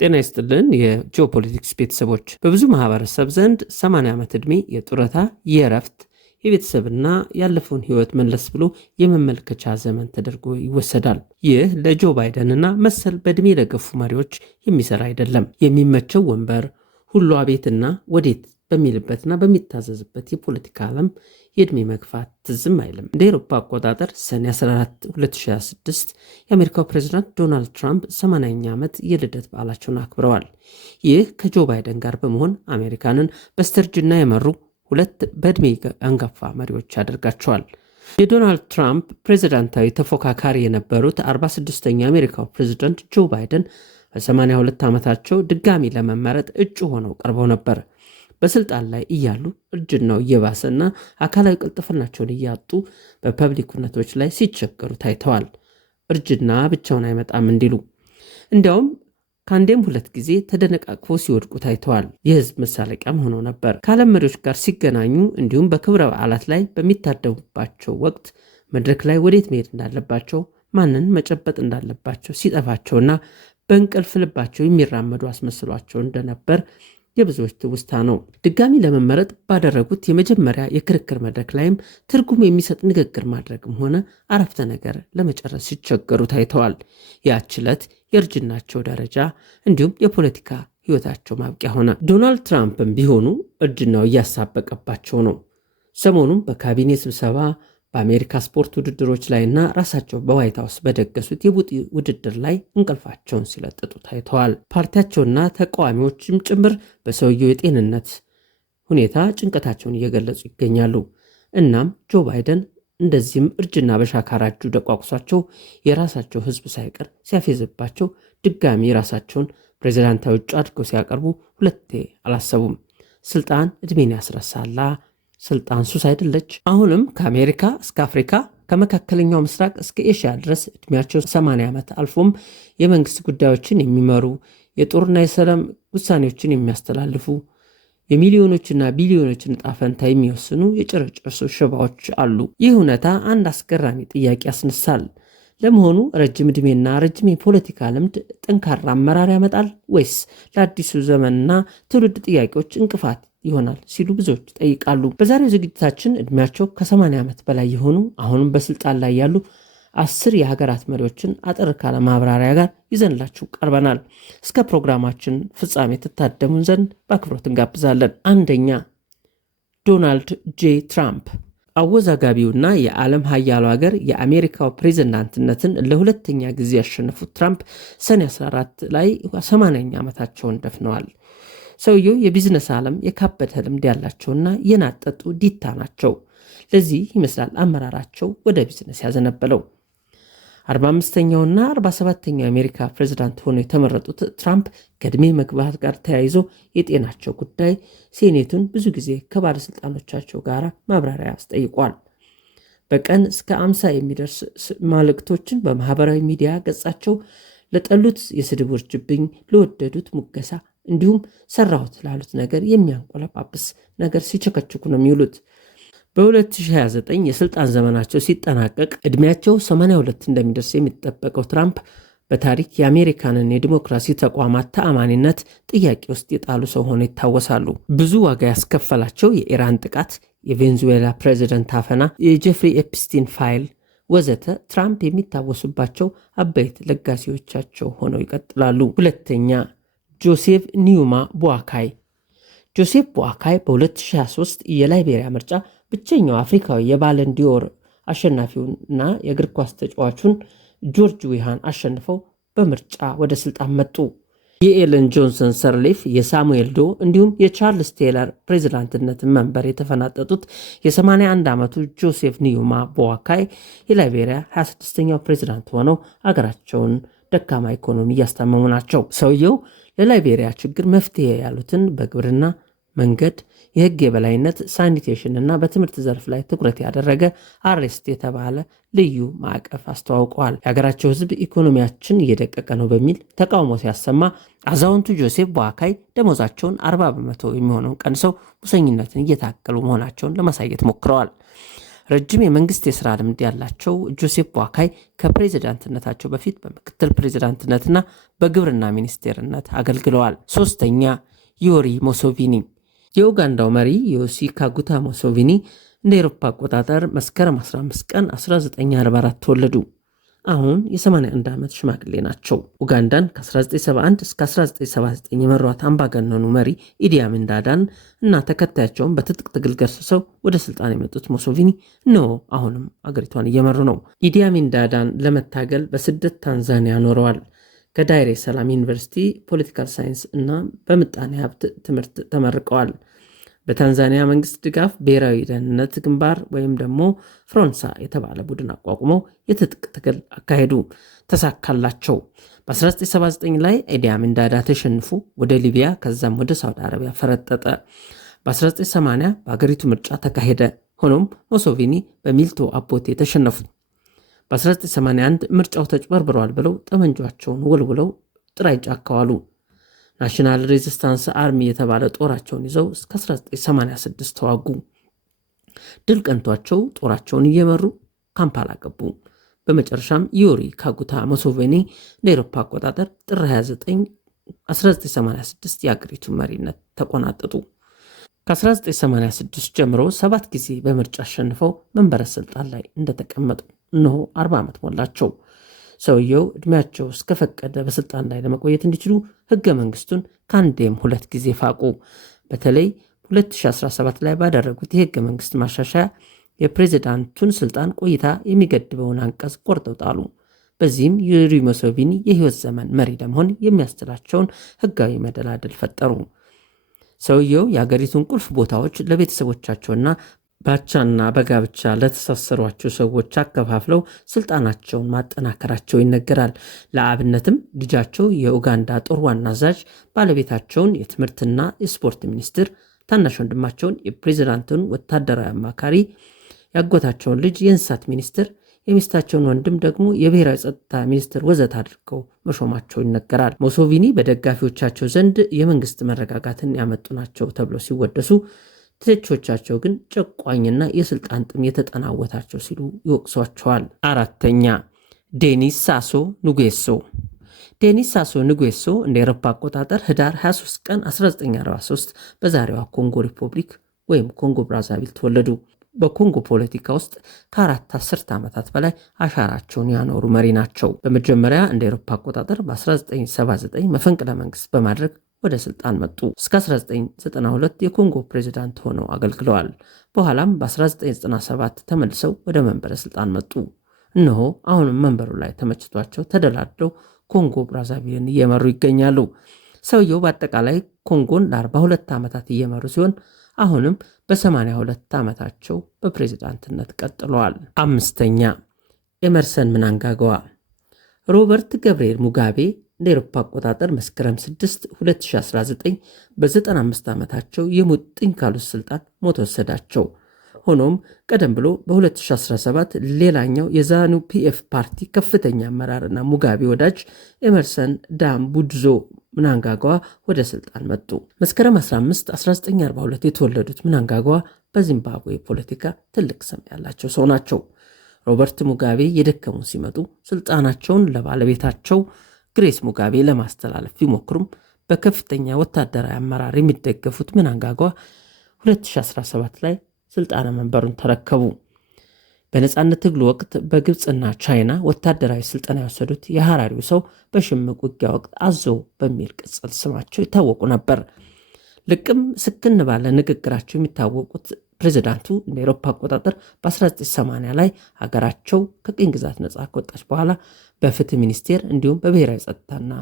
ጤና ይስጥልን የጂኦፖለቲክስ ቤተሰቦች። በብዙ ማህበረሰብ ዘንድ 80 ዓመት ዕድሜ የጡረታ የእረፍት የቤተሰብና ያለፈውን ህይወት መለስ ብሎ የመመልከቻ ዘመን ተደርጎ ይወሰዳል። ይህ ለጆ ባይደንና መሰል በዕድሜ ለገፉ መሪዎች የሚሰራ አይደለም። የሚመቸው ወንበር ሁሉ አቤትና ወዴት በሚልበትና በሚታዘዝበት የፖለቲካ ዓለም የዕድሜ መግፋት ትዝም አይልም። እንደ አውሮፓ አቆጣጠር ሰኔ 14 2026 የአሜሪካው ፕሬዝዳንት ዶናልድ ትራምፕ 80ኛ ዓመት የልደት በዓላቸውን አክብረዋል። ይህ ከጆ ባይደን ጋር በመሆን አሜሪካንን በስተርጅና የመሩ ሁለት በዕድሜ አንጋፋ መሪዎች ያደርጋቸዋል። የዶናልድ ትራምፕ ፕሬዝዳንታዊ ተፎካካሪ የነበሩት 46ኛ የአሜሪካው ፕሬዝዳንት ጆ ባይደን በ82 ዓመታቸው ድጋሚ ለመመረጥ እጩ ሆነው ቀርበው ነበር። በስልጣን ላይ እያሉ እርጅናው እየባሰና አካላዊ ቅልጥፍናቸውን እያጡ በፐብሊክ ሁነቶች ላይ ሲቸገሩ ታይተዋል። እርጅና ብቻውን አይመጣም እንዲሉ እንዲያውም ከአንዴም ሁለት ጊዜ ተደነቃቅፎ ሲወድቁ ታይተዋል። የህዝብ መሳለቂያም ሆነው ነበር። ከዓለም መሪዎች ጋር ሲገናኙ እንዲሁም በክብረ በዓላት ላይ በሚታደሙባቸው ወቅት መድረክ ላይ ወዴት መሄድ እንዳለባቸው፣ ማንን መጨበጥ እንዳለባቸው ሲጠፋቸውና በእንቅልፍ ልባቸው የሚራመዱ አስመስሏቸው እንደነበር የብዙዎች ትውስታ ነው። ድጋሚ ለመመረጥ ባደረጉት የመጀመሪያ የክርክር መድረክ ላይም ትርጉም የሚሰጥ ንግግር ማድረግም ሆነ አረፍተ ነገር ለመጨረስ ሲቸገሩ ታይተዋል። ያች ዕለት የእርጅናቸው ደረጃ እንዲሁም የፖለቲካ ህይወታቸው ማብቂያ ሆነ። ዶናልድ ትራምፕም ቢሆኑ እርጅናው እያሳበቀባቸው ነው። ሰሞኑም በካቢኔ ስብሰባ በአሜሪካ ስፖርት ውድድሮች ላይና ራሳቸው በዋይት ሃውስ በደገሱት የቡጢ ውድድር ላይ እንቅልፋቸውን ሲለጥጡ ታይተዋል። ፓርቲያቸውና ተቃዋሚዎችም ጭምር በሰውየው የጤንነት ሁኔታ ጭንቀታቸውን እየገለጹ ይገኛሉ። እናም ጆ ባይደን እንደዚህም እርጅና በሻካራ እጁ ደቋቁሷቸው የራሳቸው ህዝብ ሳይቀር ሲያፌዝባቸው ድጋሚ ራሳቸውን ፕሬዚዳንታዊ እጩ አድርገው ሲያቀርቡ ሁለቴ አላሰቡም። ስልጣን እድሜን ያስረሳላ፣ ስልጣን ሱስ አይደለች። አሁንም ከአሜሪካ እስከ አፍሪካ ከመካከለኛው ምስራቅ እስከ ኤሽያ ድረስ እድሜያቸው 80 ዓመት አልፎም የመንግስት ጉዳዮችን የሚመሩ የጦርና የሰላም ውሳኔዎችን የሚያስተላልፉ የሚሊዮኖችና ቢሊዮኖችን ዕጣ ፈንታ የሚወስኑ የጭርጭር ሽባዎች አሉ። ይህ እውነታ አንድ አስገራሚ ጥያቄ ያስነሳል። ለመሆኑ ረጅም ዕድሜና ረጅም የፖለቲካ ልምድ ጠንካራ አመራር ያመጣል ወይስ ለአዲሱ ዘመንና ትውልድ ጥያቄዎች እንቅፋት ይሆናል ሲሉ ብዙዎች ይጠይቃሉ። በዛሬው ዝግጅታችን ዕድሜያቸው ከ80 ዓመት በላይ የሆኑ አሁንም በስልጣን ላይ ያሉ 10 የሀገራት መሪዎችን አጠር ካለ ማብራሪያ ጋር ይዘንላችሁ ቀርበናል። እስከ ፕሮግራማችን ፍጻሜ ትታደሙን ዘንድ በአክብሮት እንጋብዛለን። አንደኛ፣ ዶናልድ ጄ ትራምፕ። አወዛጋቢውና የዓለም ሀያሉ ሀገር የአሜሪካው ፕሬዝዳንትነትን ለሁለተኛ ጊዜ ያሸነፉት ትራምፕ ሰኔ 14 ላይ 80ኛ ዓመታቸውን ደፍነዋል። ሰውየው የቢዝነስ ዓለም የካበተ ልምድ ያላቸውና የናጠጡ ዲታ ናቸው። ለዚህ ይመስላል አመራራቸው ወደ ቢዝነስ ያዘነበለው። 45ኛውና 47ኛው የአሜሪካ ፕሬዝዳንት ሆነው የተመረጡት ትራምፕ ከዕድሜ መግባት ጋር ተያይዞ የጤናቸው ጉዳይ ሴኔቱን ብዙ ጊዜ ከባለስልጣኖቻቸው ጋር ማብራሪያ አስጠይቋል። በቀን እስከ 50 የሚደርስ መልእክቶችን በማህበራዊ ሚዲያ ገጻቸው ለጠሉት የስድብ ውርጅብኝ፣ ለወደዱት ሙገሳ እንዲሁም ሰራሁት ላሉት ነገር የሚያንቆለጳጵስ ነገር ሲቸከችኩ ነው የሚውሉት። በ2029 የስልጣን ዘመናቸው ሲጠናቀቅ ዕድሜያቸው 82 እንደሚደርስ የሚጠበቀው ትራምፕ በታሪክ የአሜሪካንን የዲሞክራሲ ተቋማት ተአማኒነት ጥያቄ ውስጥ የጣሉ ሰው ሆነው ይታወሳሉ። ብዙ ዋጋ ያስከፈላቸው የኢራን ጥቃት፣ የቬንዙዌላ ፕሬዚደንት አፈና፣ የጄፍሪ ኤፕስቲን ፋይል ወዘተ ትራምፕ የሚታወሱባቸው አበይት ለጋሲዎቻቸው ሆነው ይቀጥላሉ። ሁለተኛ፣ ጆሴፍ ኒውማ ቦአካይ። ጆሴፍ ቦአካይ በ2023 የላይቤሪያ ምርጫ ብቸኛው አፍሪካዊ የባለን ዲዮር አሸናፊውና የእግር ኳስ ተጫዋቹን ጆርጅ ዊሃን አሸንፈው በምርጫ ወደ ስልጣን መጡ። የኤለን ጆንሰን ሰርሊፍ፣ የሳሙኤል ዶ እንዲሁም የቻርልስ ቴይለር ፕሬዝዳንትነት መንበር የተፈናጠጡት የ81 ዓመቱ ጆሴፍ ኒውማ ቦአካይ የላይቤሪያ 26ኛው ፕሬዝዳንት ሆነው አገራቸውን ደካማ ኢኮኖሚ እያስታመሙ ናቸው። ሰውየው ለላይቤሪያ ችግር መፍትሄ ያሉትን በግብርና፣ መንገድ፣ የህግ የበላይነት፣ ሳኒቴሽን እና በትምህርት ዘርፍ ላይ ትኩረት ያደረገ አሬስት የተባለ ልዩ ማዕቀፍ አስተዋውቀዋል። የሀገራቸው ህዝብ ኢኮኖሚያችን እየደቀቀ ነው በሚል ተቃውሞ ሲያሰማ አዛውንቱ ጆሴፍ ቦአካይ ደሞዛቸውን 40 በመቶ የሚሆነውን ቀንሰው ሙሰኝነትን እየታገሉ መሆናቸውን ለማሳየት ሞክረዋል። ረጅም የመንግስት የሥራ ልምድ ያላቸው ጆሴፍ ቦአካይ ከፕሬዝዳንትነታቸው በፊት በምክትል ፕሬዝዳንትነትና በግብርና ሚኒስቴርነት አገልግለዋል። ሶስተኛ ዮዌሪ ሙሴቬኒ። የኡጋንዳው መሪ ዮዌሪ ካጉታ ሙሴቬኒ እንደ አውሮፓ አቆጣጠር መስከረም 15 ቀን 1944 ተወለዱ። አሁን የ81 ዓመት ሽማግሌ ናቸው። ኡጋንዳን ከ1971 እስከ 1979 የመሯት አምባገነኑ መሪ ኢዲ አሚን ዳዳን እና ተከታያቸውን በትጥቅ ትግል ገርስሰው ወደ ስልጣን የመጡት ሙሴቬኒ ነው አሁንም አገሪቷን እየመሩ ነው። ኢዲ አሚን ዳዳን ለመታገል በስደት ታንዛኒያ ኖረዋል። ከዳሬ ሰላም ዩኒቨርሲቲ ፖለቲካል ሳይንስ እና በምጣኔ ሀብት ትምህርት ተመርቀዋል። በታንዛኒያ መንግስት ድጋፍ ብሔራዊ ደህንነት ግንባር ወይም ደግሞ ፍሮንሳ የተባለ ቡድን አቋቁመው የትጥቅ ትግል አካሄዱ። ተሳካላቸው። በ1979 ላይ ኢዲ አሚን ዳዳ ተሸንፎ ወደ ሊቢያ ከዛም ወደ ሳውዲ አረቢያ ፈረጠጠ። በ1980 በአገሪቱ ምርጫ ተካሄደ። ሆኖም ሙሴቬኒ በሚልቶ አቦቴ ተሸነፉ። በ1981 ምርጫው ተጭበርብረዋል ብለው ጠመንጃቸውን ወልውለው ጥራይ ጫካ ዋሉ። ናሽናል ሬዚስታንስ አርሚ የተባለ ጦራቸውን ይዘው እስከ 1986 ተዋጉ። ድል ቀንቷቸው ጦራቸውን እየመሩ ካምፓላ ገቡ። በመጨረሻም ዮዌሪ ካጉታ ሙሴቬኒ እንደ አውሮፓ አቆጣጠር ጥር 29 1986 የአገሪቱን መሪነት ተቆናጠጡ። ከ1986 ጀምሮ 7 ጊዜ በምርጫ አሸንፈው መንበረ ስልጣን ላይ እንደተቀመጡ እነሆ 40 ዓመት ሞላቸው። ሰውየው እድሜያቸው እስከፈቀደ በስልጣን ላይ ለመቆየት እንዲችሉ ህገ መንግስቱን ከአንዴም 2 ጊዜ ፋቁ። በተለይ 2017 ላይ ባደረጉት የህገ መንግስት ማሻሻያ የፕሬዝዳንቱን ስልጣን ቆይታ የሚገድበውን አንቀጽ ቆርጠው ጣሉ። በዚህም ዮዌሪ ሙሴቬኒ የህይወት ዘመን መሪ ለመሆን የሚያስችላቸውን ህጋዊ መደላደል ፈጠሩ። ሰውየው የአገሪቱን ቁልፍ ቦታዎች ለቤተሰቦቻቸውና ባቻና በጋብቻ ለተሳሰሯቸው ሰዎች አከፋፍለው ስልጣናቸውን ማጠናከራቸው ይነገራል። ለአብነትም ልጃቸው የኡጋንዳ ጦር ዋና አዛዥ፣ ባለቤታቸውን የትምህርትና የስፖርት ሚኒስትር፣ ታናሽ ወንድማቸውን የፕሬዝዳንቱን ወታደራዊ አማካሪ፣ ያጎታቸውን ልጅ የእንስሳት ሚኒስትር፣ የሚስታቸውን ወንድም ደግሞ የብሔራዊ ጸጥታ ሚኒስትር ወዘተ አድርገው መሾማቸው ይነገራል። ሙሴቬኒ በደጋፊዎቻቸው ዘንድ የመንግስት መረጋጋትን ያመጡ ናቸው ተብለው ሲወደሱ፣ ተቾቻቸው ግን ጨቋኝና የስልጣን ጥም የተጠናወታቸው ሲሉ ይወቅሷቸዋል። አራተኛ ዴኒስ ሳሶ ንጉዌሶ። ዴኒስ ሳሶ ንጉዌሶ እንደ አውሮፓ አቆጣጠር ህዳር 23 ቀን 1943 በዛሬዋ ኮንጎ ሪፐብሊክ ወይም ኮንጎ ብራዛቪል ተወለዱ። በኮንጎ ፖለቲካ ውስጥ ከ4 አስርተ ዓመታት በላይ አሻራቸውን ያኖሩ መሪ ናቸው። በመጀመሪያ እንደ አውሮፓ አቆጣጠር በ1979 መፈንቅለ መንግስት በማድረግ ወደ ስልጣን መጡ። እስከ 1992 የኮንጎ ፕሬዝዳንት ሆነው አገልግለዋል። በኋላም በ1997 ተመልሰው ወደ መንበረ ስልጣን መጡ። እነሆ አሁንም መንበሩ ላይ ተመችቷቸው ተደላድለው ኮንጎ ብራዛቪልን እየመሩ ይገኛሉ። ሰውየው በአጠቃላይ ኮንጎን ለ42 ዓመታት እየመሩ ሲሆን አሁንም በ82 ዓመታቸው በፕሬዝዳንትነት ቀጥለዋል። አምስተኛ ኤመርሰን ምናንጋግዋ። ሮበርት ገብርኤል ሙጋቤ እንደ አውሮፓ አቆጣጠር መስከረም 6 2019 በ95 ዓመታቸው የሙጥኝ ካሉት ስልጣን ሞት ወሰዳቸው። ሆኖም ቀደም ብሎ በ2017 ሌላኛው የዛኑ ፒኤፍ ፓርቲ ከፍተኛ አመራርና ሙጋቤ ወዳጅ ኤመርሰን ዳምቡድዞ ምናንጋግዋ ወደ ስልጣን መጡ። መስከረም 15 1942 የተወለዱት ምናንጋግዋ በዚምባብዌ ፖለቲካ ትልቅ ስም ያላቸው ሰው ናቸው። ሮበርት ሙጋቤ የደከሙ ሲመጡ ስልጣናቸውን ለባለቤታቸው ግሬስ ሙጋቤ ለማስተላለፍ ቢሞክሩም በከፍተኛ ወታደራዊ አመራር የሚደገፉት ምናንጋግዋ 2017 ላይ ስልጣነ መንበሩን ተረከቡ። በነጻነት ትግሉ ወቅት በግብፅና ቻይና ወታደራዊ ስልጠና የወሰዱት የሐራሪው ሰው በሽምቅ ውጊያ ወቅት አዞ በሚል ቅጽል ስማቸው ይታወቁ ነበር። ልቅም ስክን ባለ ንግግራቸው የሚታወቁት ፕሬዝዳንቱ እንደ አውሮፓ አቆጣጠር በ1980 ላይ ሀገራቸው ከቅኝ ግዛት ነጻ ከወጣች በኋላ በፍትህ ሚኒስቴር እንዲሁም በብሔራዊ ጸጥታና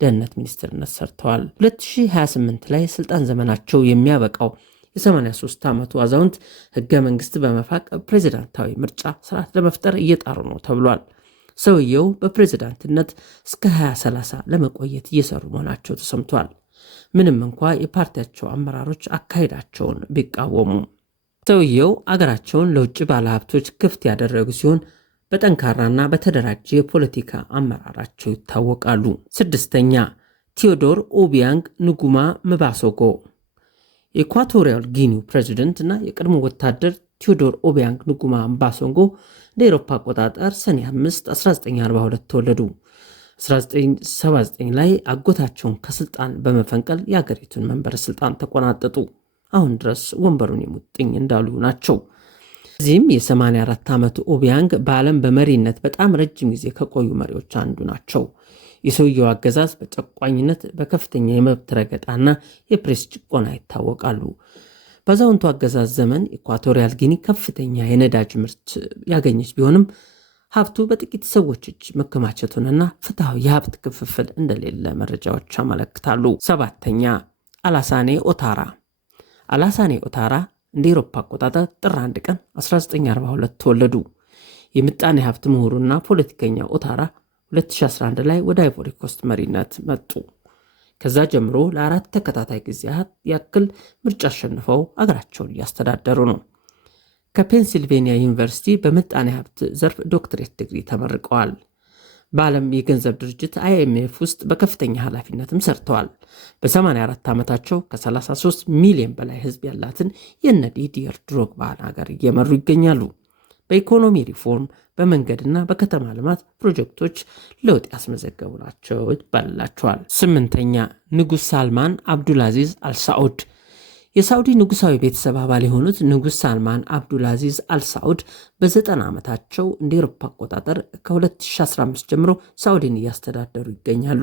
ደህንነት ሚኒስትርነት ሰርተዋል። 2028 ላይ ስልጣን ዘመናቸው የሚያበቃው የ83 ዓመቱ አዛውንት ህገ መንግስት በመፋቅ ፕሬዝዳንታዊ ምርጫ ስርዓት ለመፍጠር እየጣሩ ነው ተብሏል። ሰውየው በፕሬዝዳንትነት እስከ 2030 ለመቆየት እየሰሩ መሆናቸው ተሰምቷል። ምንም እንኳ የፓርቲያቸው አመራሮች አካሄዳቸውን ቢቃወሙ፣ ሰውየው አገራቸውን ለውጭ ባለሀብቶች ክፍት ያደረጉ ሲሆን በጠንካራና በተደራጀ የፖለቲካ አመራራቸው ይታወቃሉ። ስድስተኛ ቴዎዶር ኦቢያንግ ንጉማ ምባሶጎ። የኢኳቶሪያል ጊኒው ፕሬዝደንት እና የቀድሞ ወታደር ቴዎዶር ኦቢያንግ ንጉማ አምባሶንጎ እንደ አውሮፓ አቆጣጠር ሰኔ 5 1942 ተወለዱ። 1979 ላይ አጎታቸውን ከስልጣን በመፈንቀል የአገሪቱን መንበረ ስልጣን ተቆናጠጡ። አሁን ድረስ ወንበሩን የሙጥኝ እንዳሉ ናቸው። እዚህም የ84 ዓመቱ ኦቢያንግ በዓለም በመሪነት በጣም ረጅም ጊዜ ከቆዩ መሪዎች አንዱ ናቸው። የሰውየው አገዛዝ በጨቋኝነት፣ በከፍተኛ የመብት ረገጣና የፕሬስ ጭቆና ይታወቃሉ። በአዛውንቱ አገዛዝ ዘመን ኢኳቶሪያል ጊኒ ከፍተኛ የነዳጅ ምርት ያገኘች ቢሆንም ሀብቱ በጥቂት ሰዎች እጅ መከማቸቱንና ፍትሐዊ የሀብት ክፍፍል እንደሌለ መረጃዎች ያመለክታሉ። ሰባተኛ አላሳኔ ኦታራ። አላሳኔ ኦታራ እንደ አውሮፓ አቆጣጠር ጥር 1 ቀን 1942 ተወለዱ። የምጣኔ ሀብት ምሁሩና ፖለቲከኛ ኦታራ 2011 ላይ ወደ አይቮሪ ኮስት መሪነት መጡ። ከዛ ጀምሮ ለ4 ተከታታይ ጊዜያት ያክል ምርጫ አሸንፈው አገራቸውን እያስተዳደሩ ነው። ከፔንሲልቬኒያ ዩኒቨርሲቲ በምጣኔ ሀብት ዘርፍ ዶክትሬት ዲግሪ ተመርቀዋል። በዓለም የገንዘብ ድርጅት IMF ውስጥ በከፍተኛ ኃላፊነትም ሰርተዋል። በ84 ዓመታቸው ከ33 ሚሊዮን በላይ ሕዝብ ያላትን የነ ዲዲየር ድሮግባን ሀገር እየመሩ ይገኛሉ። በኢኮኖሚ ሪፎርም፣ በመንገድና በከተማ ልማት ፕሮጀክቶች ለውጥ ያስመዘገቡ ናቸው ይባልላቸዋል። 8ኛ ንጉስ ሳልማን አብዱልአዚዝ አልሳዑድ። የሳዑዲ ንጉሳዊ ቤተሰብ አባል የሆኑት ንጉስ ሳልማን አብዱልአዚዝ አልሳዑድ በ90 ዓመታቸው እንደ አውሮፓ አቆጣጠር ከ2015 ጀምሮ ሳዑዲን እያስተዳደሩ ይገኛሉ።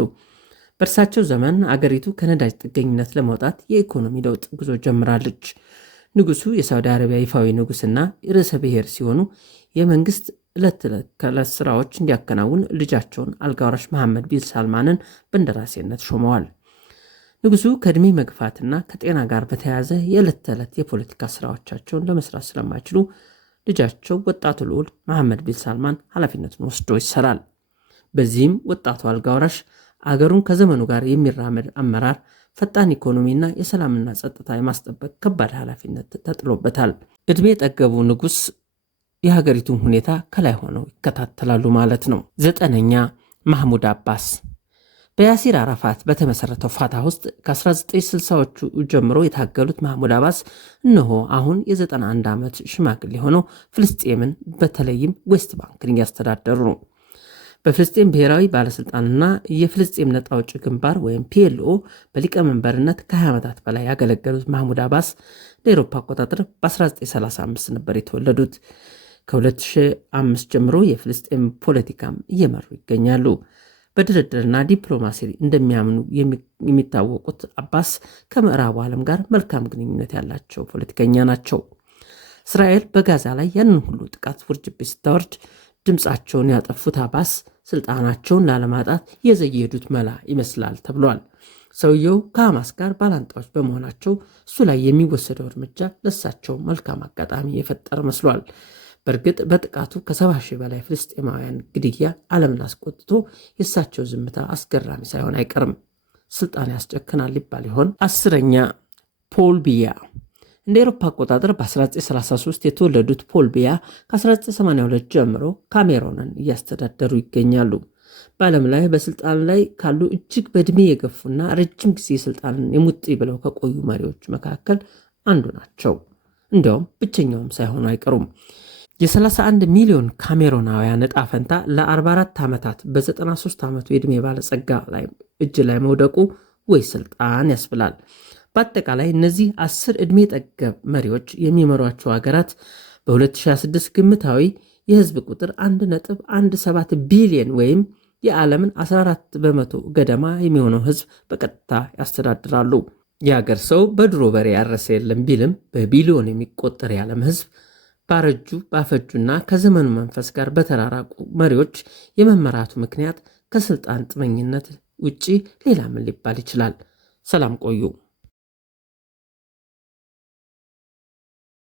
በእርሳቸው ዘመን አገሪቱ ከነዳጅ ጥገኝነት ለመውጣት የኢኮኖሚ ለውጥ ጉዞ ጀምራለች። ንጉሱ የሳዑዲ አረቢያ ይፋዊ ንጉስና ርዕሰ ብሔር ሲሆኑ የመንግስት ዕለት ተዕለት ስራዎች እንዲያከናውን ልጃቸውን አልጋወራሽ መሐመድ ቢን ሳልማንን በእንደራሴነት ሾመዋል። ንጉሱ ከዕድሜ መግፋትና ከጤና ጋር በተያያዘ የዕለት ተዕለት የፖለቲካ ስራዎቻቸውን ለመስራት ስለማይችሉ ልጃቸው ወጣቱ ልዑል መሐመድ ቢን ሳልማን ኃላፊነቱን ወስዶ ይሰራል። በዚህም ወጣቱ አልጋወራሽ አገሩን ከዘመኑ ጋር የሚራመድ አመራር፣ ፈጣን ኢኮኖሚና የሰላምና ጸጥታ የማስጠበቅ ከባድ ኃላፊነት ተጥሎበታል። ዕድሜ የጠገቡ ንጉስ የሀገሪቱን ሁኔታ ከላይ ሆነው ይከታተላሉ ማለት ነው። 9ኛ ማህሙድ አባስ። በያሲር አራፋት በተመሰረተው ፋታ ውስጥ ከ1960ዎቹ ጀምሮ የታገሉት ማህሙድ አባስ እነሆ አሁን የ91 ዓመት ሽማግሌ ሆነው ፍልስጤምን በተለይም ዌስት ባንክን እያስተዳደሩ ነው። በፍልስጤም ብሔራዊ ባለስልጣንና የፍልስጤም ነፃ አውጪ ግንባር ወይም PLO በሊቀመንበርነት ከ20 ዓመታት በላይ ያገለገሉት ማህሙድ አባስ ለአውሮፓ አቆጣጠር በ1935 ነበር የተወለዱት። ከ2005 ጀምሮ የፍልስጤም ፖለቲካም እየመሩ ይገኛሉ። በድርድርና ዲፕሎማሲ እንደሚያምኑ የሚታወቁት አባስ ከምዕራቡ ዓለም ጋር መልካም ግንኙነት ያላቸው ፖለቲከኛ ናቸው። እስራኤል በጋዛ ላይ ያንን ሁሉ ጥቃት ውርጅብኝ ስታወርድ ድምፃቸውን ያጠፉት አባስ ስልጣናቸውን ላለማጣት የዘየዱት መላ ይመስላል ተብሏል። ሰውየው ከሐማስ ጋር ባላንጣዎች በመሆናቸው እሱ ላይ የሚወሰደው እርምጃ ለሳቸው መልካም አጋጣሚ የፈጠረ መስሏል። በእርግጥ በጥቃቱ ከ70 ሺህ በላይ ፍልስጤማውያን ግድያ ዓለምን አስቆጥቶ የእሳቸው ዝምታ አስገራሚ ሳይሆን አይቀርም። ስልጣን ያስጨክናል ይባል ይሆን? 10ኛ ፖል ቢያ። እንደ አውሮፓ አቆጣጠር በ1933 የተወለዱት ፖል ቢያ ከ1982 ጀምሮ ካሜሮንን እያስተዳደሩ ይገኛሉ። በዓለም ላይ በስልጣን ላይ ካሉ እጅግ በእድሜ የገፉና ረጅም ጊዜ ስልጣንን የሙጥ ብለው ከቆዩ መሪዎች መካከል አንዱ ናቸው። እንዲያውም ብቸኛውም ሳይሆኑ አይቀሩም። የ31 ሚሊዮን ካሜሮናውያን ዕጣ ፈንታ ለ44 ዓመታት በ93 ዓመቱ የዕድሜ ባለጸጋ ላይ እጅ ላይ መውደቁ ወይ ስልጣን ያስብላል። በአጠቃላይ እነዚህ 10 ዕድሜ ጠገብ መሪዎች የሚመሯቸው ሀገራት በ2026 ግምታዊ የህዝብ ቁጥር 1.17 ቢሊዮን ወይም የዓለምን 14 በመቶ ገደማ የሚሆነው ህዝብ በቀጥታ ያስተዳድራሉ። የሀገር ሰው በድሮ በሬ ያረሰ የለም ቢልም በቢሊዮን የሚቆጠር የዓለም ህዝብ ባረጁ ባፈጁና ከዘመኑ መንፈስ ጋር በተራራቁ መሪዎች የመመራቱ ምክንያት ከስልጣን ጥመኝነት ውጪ ሌላ ምን ሊባል ይችላል? ሰላም ቆዩ።